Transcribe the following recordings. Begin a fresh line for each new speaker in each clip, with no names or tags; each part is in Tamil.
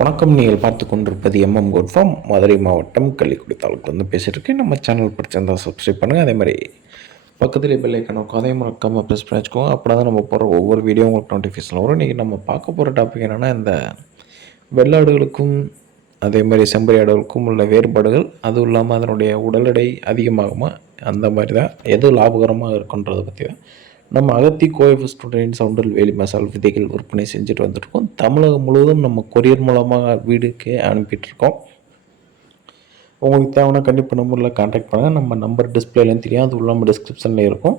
வணக்கம். நீங்கள் பார்த்து கொண்டிருப்பது எம்எம் குட்ஃபார்ம் மதுரை மாவட்டம் கள்ளிக்குடி தாலுக்கு வந்து பேசியிருக்கேன் நம்ம சேனல் பிடிச்சிருந்தா சப்ஸ்கிரைப் பண்ணுங்கள் அதே மாதிரி பக்கத்தில் பெல்லைக்கான அதே மறக்காமல் ப்ரெஸ் பண்ணி வச்சுக்கோங்க அப்போ தான் நம்ம போகிற ஒவ்வொரு வீடியோ உங்களுக்கு நோட்டிஃபிகேஷன் வரும். இன்றைக்கி நம்ம பார்க்க போகிற டாபிக் என்னென்னா இந்த வெள்ளாடுகளுக்கும் அதே மாதிரி செம்பரி ஆடுகளுக்கும் உள்ள வேறுபாடுகள் அதுவும் இல்லாமல் அதனுடைய உடல் எடை அதிகமாகுமா? அந்த மாதிரி தான் எது லாபகரமாக இருக்குன்றதை பற்றி தான் நம்ம அகத்தி கோயஃபு ஸ்டூடெண்ட் சவுண்டல் வேலி மசால் விதைகள் விற்பனை செஞ்சுட்டு வந்துட்டுருக்கோம். தமிழகம் முழுவதும் நம்ம கொரியர் மூலமாக வீடுக்கு அனுப்பிட்டுருக்கோம். உங்களுக்கு தேவைன்னா கண்டிப்பாக நம்பரில் காண்டாக்ட் பண்ணுங்கள் நம்ம நம்பர் டிஸ்பிளேலையும் தெரியும். அது இல்லாமல் டிஸ்கிரிப்ஷனில் இருக்கும்.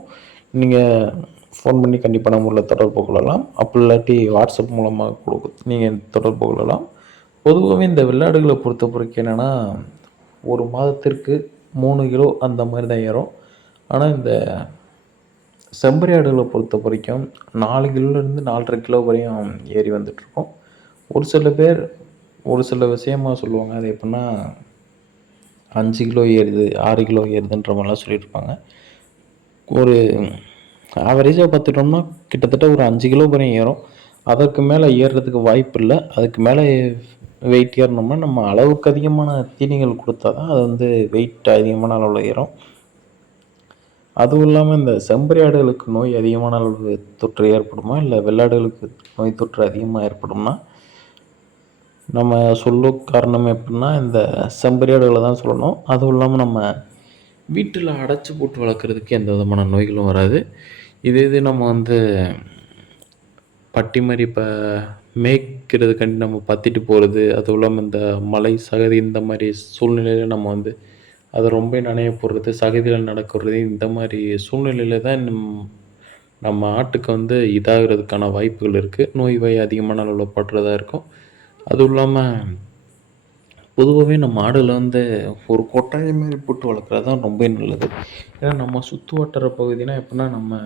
நீங்கள் ஃபோன் பண்ணி கண்டிப்பாக நம்பரில் தொடர்பு கொள்ளலாம். அப்படி இல்லாட்டி வாட்ஸ்அப் மூலமாக கொடுக்க நீங்கள் தொடர்பு கொள்ளலாம். பொதுவாகவே இந்த வெள்ளாடுகளை பொறுத்த வரைக்கும் என்னென்னா ஒரு மாதத்திற்கு மூணு கிலோ அந்த மாதிரி தான் ஏறும். ஆனால் இந்த செம்பரி ஆடுகளை பொறுத்த வரைக்கும் நாலு கிலோலேருந்து நாலரை கிலோ வரையும் ஏறி வந்துட்டுருக்கோம். ஒரு சில பேர் ஒரு சில விஷயமா சொல்லுவாங்க. அது எப்படின்னா அஞ்சு கிலோ ஏறுது ஆறு கிலோ ஏறுதுன்ற மாதிரிலாம் சொல்லியிருப்பாங்க. ஒரு ஆவரேஜாக பார்த்துட்டோம்னா கிட்டத்தட்ட ஒரு அஞ்சு கிலோ வரையும் ஏறும். அதற்கு மேலே ஏறுறதுக்கு வாய்ப்பு இல்லை. அதுக்கு மேலே வெயிட் ஏறினோம்னா நம்ம அளவுக்கு அதிகமான தீனிகள் கொடுத்தா தான் அது வந்து வெயிட் அதிகமான அளவில் ஏறும். அதுவும் இல்லாமல் இந்த செம்பரி ஆடுகளுக்கு நோய் அதிகமான அளவு தொற்று ஏற்படுமா? இல்லை வெள்ளாடுகளுக்கு நோய் தொற்று அதிகமாக ஏற்படும்னா? நம்ம சொல்ல காரணம் எப்படின்னா இந்த செம்பரி ஆடுகளை தான் சொல்லணும். அதுவும் இல்லாமல் நம்ம வீட்டில் அடைச்சி போட்டு வளர்க்குறதுக்கு எந்த விதமான நோய்களும் வராது. இதே இது நம்ம வந்து பட்டி மாதிரி இப்போ மேய்க்கிறதுக்காண்டி நம்ம பத்திட்டு போகிறது அதுவும் இல்லாமல் இந்த மலை சகதி இந்த மாதிரி சூழ்நிலையில் நம்ம வந்து அதை ரொம்ப நனைய போடுறது சகதியில் நடக்கிறது இந்த மாதிரி சூழ்நிலையில் தான் நம் நம்ம ஆட்டுக்கு வந்து இதாகிறதுக்கான வாய்ப்புகள் இருக்குது நோய் வாய் அதிகமான அளவில் படுறதா இருக்கும். அதுவும் இல்லாமல் பொதுவாகவே நம்ம ஆடுகளை வந்து ஒரு கொட்டாயம் மாதிரி போட்டு வளர்க்குறது தான் ரொம்ப நல்லது. ஏன்னா நம்ம சுற்று வட்டார பகுதினா எப்படின்னா நம்ம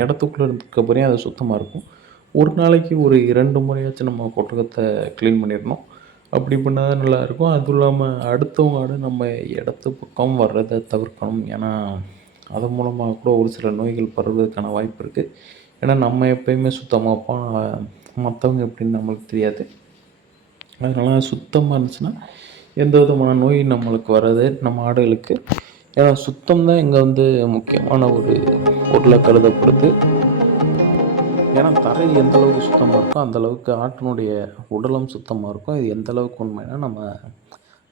இடத்துக்குள்ளே இருக்க அது சுத்தமாக இருக்கும். ஒரு நாளைக்கு ஒரு இரண்டு முறையாச்சும் நம்ம கொட்டகத்தை க்ளீன் பண்ணிடணும். அப்படி பண்ணால் தான் நல்லாயிருக்கும். அதுவும் இல்லாமல் அடுத்தவங்க ஆடு நம்ம இடத்து பக்கம் வர்றதை தவிர்க்கணும். ஏன்னா அதன் மூலமாக கூட ஒரு சில நோய்கள் பரவுவதற்கான வாய்ப்பு இருக்குது ஏன்னா நம்ம எப்பயுமே சுத்தமாக இருப்போம். மற்றவங்க எப்படின்னு நம்மளுக்கு தெரியாது. அதனால் சுத்தமாக இருந்துச்சுன்னா எந்த விதமான நோய் நம்மளுக்கு வராது. நம்ம ஆடுகளுக்கு. ஏன்னா சுத்தம் தான் இங்கே வந்து முக்கியமான ஒரு பொருளை கருதப்படுது. ஏன்னா தரை எந்த அளவுக்கு சுத்தமாக இருக்கோ அந்த அளவுக்கு ஆட்டினுடைய உடலும் சுத்தமாக இருக்கும் இது எந்த அளவுக்கு உண்மைன்னா நம்ம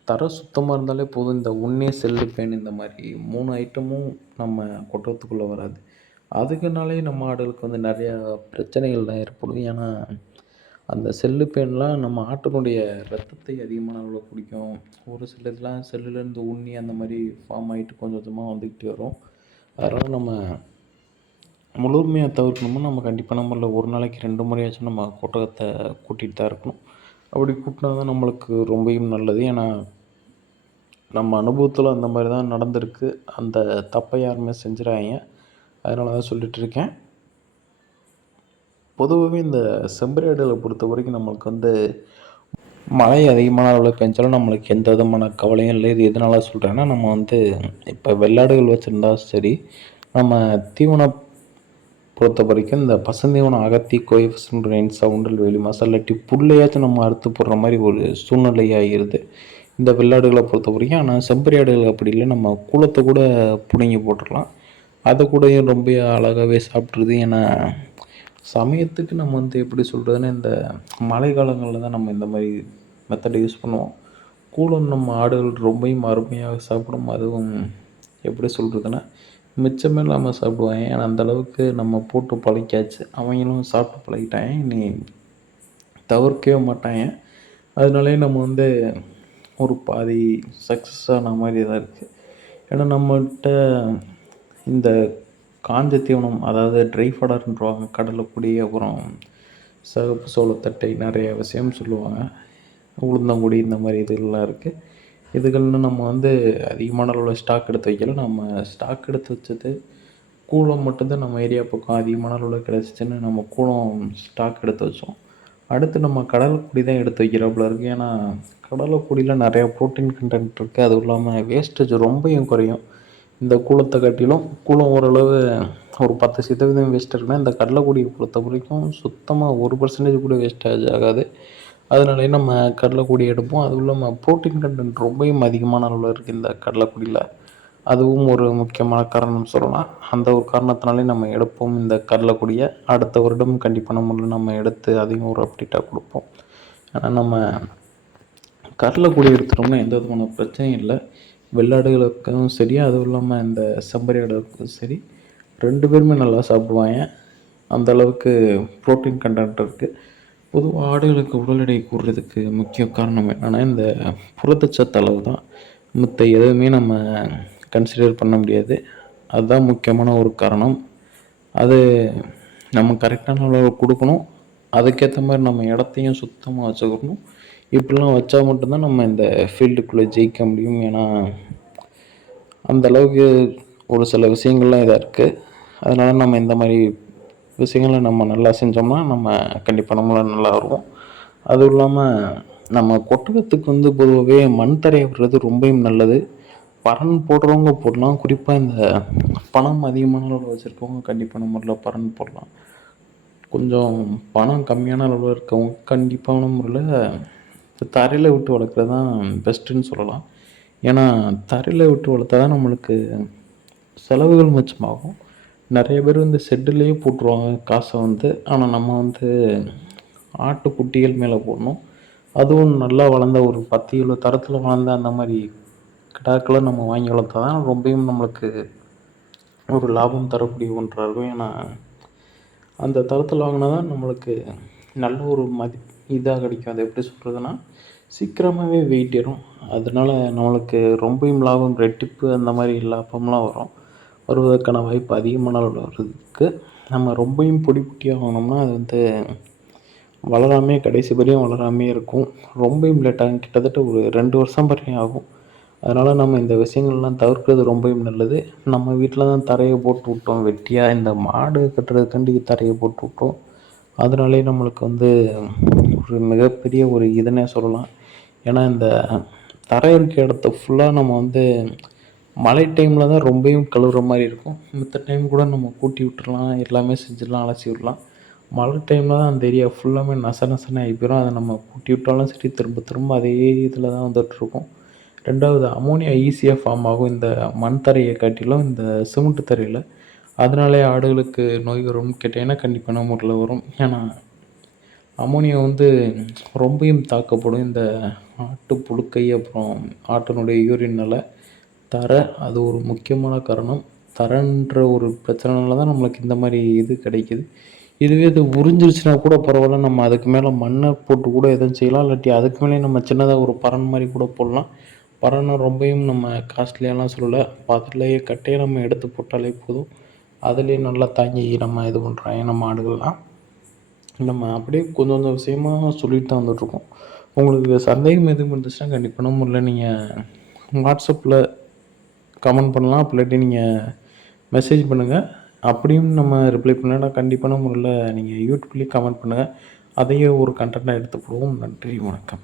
தரை சுத்தமாக இருந்தாலே போதும். இந்த உண்ணே செல்லு பேன் இந்த மாதிரி மூணு ஐட்டமும் நம்ம கொட்டுறதுக்குள்ளே வராது. அதுக்குனாலே நம்ம ஆடுகளுக்கு வந்து நிறையா பிரச்சனைகள் தான் ஏற்படும். ஏன்னா அந்த செல்லு பேன்லாம் நம்ம ஆட்டினுடைய ரத்தத்தை அதிகமான அளவில் குடிக்கும். ஒரு சில இதெல்லாம் செல்லுலேருந்து உண்ணி அந்த மாதிரி ஃபார்ம் ஆகிட்டு கொஞ்சம் கொஞ்சமாக வந்துக்கிட்டே வரும். அதனால் நம்ம முழுமையாக தவிர்க்கணும்னா நம்ம கண்டிப்பாக நம்மள ஒரு நாளைக்கு ரெண்டு முறையாச்சும் நம்ம கொட்டகத்தை கூட்டிகிட்டு தான் இருக்கணும். அப்படி கூட்டினா தான் நம்மளுக்கு ரொம்பவும் நல்லது. ஏன்னா நம்ம அனுபவத்தில் அந்த மாதிரி தான் நடந்திருக்கு. அந்த தப்பை யாருமே செஞ்சிடாங்க அதனால தான் சொல்லிகிட்டு இருக்கேன். பொதுவாகவே இந்த செம்பரேடலை பொறுத்த வரைக்கும் நம்மளுக்கு வந்து மழை அதிகமான அளவில் பெஞ்சாலும் நம்மளுக்கு எந்த விதமான கவலையும் இல்லை. இது எதனால் சொல்கிறேன்னா நம்ம வந்து இப்போ வெள்ளாடுகள் வச்சுருந்தா சரி நம்ம தீவன பொறுத்த வரைக்கும் இந்த பசந்தீவனம் அகத்தி கோயஃபிஷன் சவுண்டல் வேலி மசாலா இல்லாட்டி நம்ம அறுத்து போடுற மாதிரி ஒரு சூழ்நிலை ஆகிடுது இந்த வெள்ளாடுகளை பொறுத்த வரைக்கும் ஆனால் செம்பரி ஆடுகள் அப்படி இல்லை. நம்ம கூலத்தை கூட பிடுங்கி போட்டுடலாம். அதை கூடயும் ரொம்ப அழகாகவே சாப்பிட்ருது ஏன்னா சமயத்துக்கு நம்ம வந்து எப்படி சொல்கிறதுன்னா இந்த மழை காலங்களில் தான் நம்ம இந்த மாதிரி மெத்தடை யூஸ் பண்ணுவோம். கூலம் நம்ம ஆடுகள் ரொம்பவும் அருமையாக சாப்பிடும். அதுவும் எப்படி சொல்கிறதுன்னா மிச்சமே இல்லாமல் சாப்பிடுவாங்க ஏன்னா அந்தளவுக்கு நம்ம போட்டு பழக்கியாச்சு அவங்களும் சாப்பிட்டு பழகிட்டாங்க. நீ தவிர்க்கவே மாட்டாங்க. அதனாலே நம்ம வந்து ஒரு பாதி சக்ஸஸ் ஆன மாதிரி தான் இருக்குது ஏன்னா நம்மகிட்ட இந்த காஞ்ச தீவனம் அதாவது ட்ரை ஃபடர்ன்றவாங்க கடலைப்பொடி அப்புறம் சகப்பு சோளத்தட்டை நிறைய விஷயம் சொல்லுவாங்க. உளுந்தங்குடி இந்த மாதிரி இதெல்லாம் இருக்குது இதுகள்னு நம்ம வந்து அதிகமான அளவில் ஸ்டாக் எடுத்து வைக்கல. நம்ம ஸ்டாக் எடுத்து வச்சது கூலம் மட்டும்தான் நம்ம ஏரியா பக்கம் அதிகமான அளவில் கிடச்சிச்சின்னு நம்ம கூலம் ஸ்டாக் எடுத்து வச்சோம். அடுத்து நம்ம கடலக்குடி தான் எடுத்து வைக்கிறாப்புல இருக்குது ஏன்னா கடலைக்குடியில் நிறையா ப்ரோட்டீன் கண்டென்ட் இருக்குது அதுவும் இல்லாமல் வேஸ்டேஜ் ரொம்பையும் குறையும். இந்த கூலத்தை காட்டிலும் கூலம் ஓரளவு ஒரு பத்து சதவீதம் வேஸ்ட் இருக்குன்னா இந்த கடலக்குடியை பொறுத்த வரைக்கும் சுத்தமாக ஒரு பர்சன்டேஜ் கூட வேஸ்டேஜ் ஆகாது. அதனாலேயே நம்ம கடலைக்கொடி எடுப்போம். அதுவும் இல்லாமல் ப்ரோட்டீன் கண்டென்ட் ரொம்பவும் அதிகமான அளவில் இருக்குது இந்த கடலைக்கொடியில். அதுவும் ஒரு முக்கியமான காரணம் சொல்லலாம். அந்த ஒரு காரணத்தினாலே நம்ம எடுப்போம் இந்த கடலைக்கொடியை. அடுத்த வருடம் கண்டிப்பாக நம்ம நம்ம எடுத்து அதையும் ஒரு அப்டேட்டாக கொடுப்போம். ஆனால் நம்ம கடலைக்கொடி எடுத்துட்டோம்னா எந்த விதமான பிரச்சனையும் இல்லை. வெள்ளாடுகளுக்கும் சரி அதுவும் இல்லாமல் இந்த செம்பறி ஆடுகளுக்கும் சரி ரெண்டு பேருமே நல்லா சாப்பிடுவாங்க. அந்த அளவுக்கு ப்ரோட்டீன் கண்டென்ட் இருக்குது பொதுவாக ஆடுகளுக்கு உடல் எடை கூடுறதுக்கு முக்கிய காரணம் என்னென்னா இந்த புரதச்சத்து அளவு தான் மற்ற எதுவுமே நம்ம கன்சிடர் பண்ண முடியாது. அதுதான் முக்கியமான ஒரு காரணம். அது நம்ம கரெக்டான அளவு கொடுக்கணும். அதுக்கேற்ற மாதிரி நம்ம இடத்தையும் சுத்தமாக வச்சுக்கணும். இப்படிலாம் வச்சா மட்டும்தான் நம்ம இந்த ஃபீல்டுக்குள்ளே ஜெயிக்க முடியும். ஏன்னா அந்த அளவுக்கு ஒரு சில விஷயங்கள்லாம் இதாக இருக்குது அதனால் நம்ம இந்த மாதிரி விஷயங்களை நம்ம நல்லா செஞ்சோம்னா நம்ம கண்டிப்பாக நம்மளும் நல்லா வருவோம். அதுவும் இல்லாமல் நம்ம கொட்டகத்துக்கு வந்து பொதுவாகவே மண் தரையை விடுறது ரொம்பவும் நல்லது. பரன் போடுறவங்க போடலாம். குறிப்பாக இந்த பணம் அதிகமான அளவில் வச்சுருக்கவங்க கண்டிப்பான முறையில் பரன் போடலாம். கொஞ்சம் பணம் கம்மியான அளவில் இருக்கவங்க கண்டிப்பான முறையில் தரையில் விட்டு வளர்க்குறது தான் பெஸ்ட்டுன்னு சொல்லலாம். ஏன்னா தரையில் விட்டு வளர்த்தா தான் நம்மளுக்கு செலவுகள் மிச்சமாகும். நிறைய பேர் வந்து ஷெட்டுலேயே போட்டுருவாங்க காசை வந்து. ஆனால் நம்ம வந்து ஆட்டுக்குட்டிகள் மேலே போடணும். அதுவும் நல்லா வளர்ந்த ஒரு பத்து கிலோ தரத்தில் வளர்ந்த அந்த மாதிரி கிடாக்களை நம்ம வாங்கி வளர்த்தா தான் ரொம்பவும் நம்மளுக்கு ஒரு லாபம் தரக்கூடிய ஒன்றாக இருக்கும். ஏன்னா அந்த தரத்தில் வாங்கினா தான் நம்மளுக்கு நல்ல ஒரு மதி இதாக கிடைக்கும். அது எப்படி சொல்கிறதுனா சீக்கிரமாகவே வெயிட் ஏறும். அதனால நம்மளுக்கு ரொம்பவும் லாபம் ரெட்டிப்பு அந்த மாதிரி லாபம்லாம் வரும். வருவதற்கான வாய்ப்பு அதிகமான அளவில் வர்றதுக்கு நம்ம ரொம்பையும் பொடி பொடியாக வாங்கினோம்னா அது வந்து வளராமே கடைசி வரையும் வளராமே இருக்கும். ரொம்பையும் லேட் ஆகும். கிட்டத்தட்ட ஒரு ரெண்டு வருஷம் வரையும் ஆகும். அதனால் நம்ம இந்த விஷயங்கள்லாம் தவிர்க்கிறது ரொம்பவும் நல்லது. நம்ம வீட்டில் தான் தரையை போட்டு விட்டோம். வெட்டியாக இந்த மாடு கட்டுறதுக்காண்டி தரையை போட்டு விட்டோம். அதனாலே நம்மளுக்கு வந்து ஒரு மிகப்பெரிய ஒரு இதுனே சொல்லலாம். ஏன்னா இந்த தரை இருக்க இடத்த ஃபுல்லாக நம்ம வந்து மழை டைமில் தான் ரொம்பவும் கழுவுற மாதிரி இருக்கும். மற்ற டைம் கூட நம்ம கூட்டி விட்டுறலாம் எல்லாமே செஞ்சிடலாம் அலசி விடலாம். மழை டைமில் தான் அந்த ஏரியா ஃபுல்லாமே நச நசன்னு ஆகி போயிடும் அதை நம்ம கூட்டி விட்டாலும் சரி திரும்ப திரும்ப அதே இதில் தான் வந்துட்டுருக்கும் ரெண்டாவது அமோனியா ஈஸியாக ஃபார்ம் ஆகும். இந்த மண் தரையை காட்டிலும் இந்த சிமெண்ட் தரையில். அதனாலே ஆடுகளுக்கு நோய் வரும்னு கேட்டிங்கன்னா நம்ம ஊரில் வரும். ஏன்னா அமோனியா வந்து ரொம்பவும் தாக்கப்படும். இந்த ஆட்டு புழுக்கை அப்புறம் ஆட்டினுடைய யூரின்னால் தர அது ஒரு முக்கியமான காரணம். தரன்ற ஒரு பிரச்சனைனால தான் நம்மளுக்கு இந்த மாதிரி இது கிடைக்கிது. இதுவே இது உறிஞ்சிருச்சுனா கூட பரவாயில்ல. நம்ம அதுக்கு மேலே மண்ணை போட்டு கூட எதுவும் செய்யலாம். இல்லாட்டி அதுக்கு மேலே நம்ம சின்னதாக ஒரு பறன் மாதிரி கூட போடலாம். பறனை ரொம்பவும் நம்ம காஸ்ட்லியாலாம் சொல்லலை. அதிலேயே கட்டையை நம்ம எடுத்து போட்டாலே போதும். அதுலேயே நல்லா தாங்கி நம்ம இது பண்ணுறாங்க நம்ம ஆடுகள்லாம். நம்ம அப்படியே கொஞ்சம் கொஞ்சம் விஷயமாக சொல்லிட்டு தான் வந்துட்டுருக்கோம் உங்களுக்கு சந்தேகம் எதுவும் இருந்துச்சுன்னா கண்டிப்பான முறையில் நீங்கள் வாட்ஸ்அப்பில் கமெண்ட் பண்ணலாம். அப்படி இல்லாட்டி நீங்கள் மெசேஜ் பண்ணுங்கள் அப்படியும் நம்ம ரிப்ளை பண்ணலாம் கண்டிப்பான முறையில் நீங்கள் யூடியூப்லேயும் கமெண்ட் பண்ணுங்கள் அதையே ஒரு கண்டென்ட்டாக எடுத்து போடுவோம். நன்றி வணக்கம்.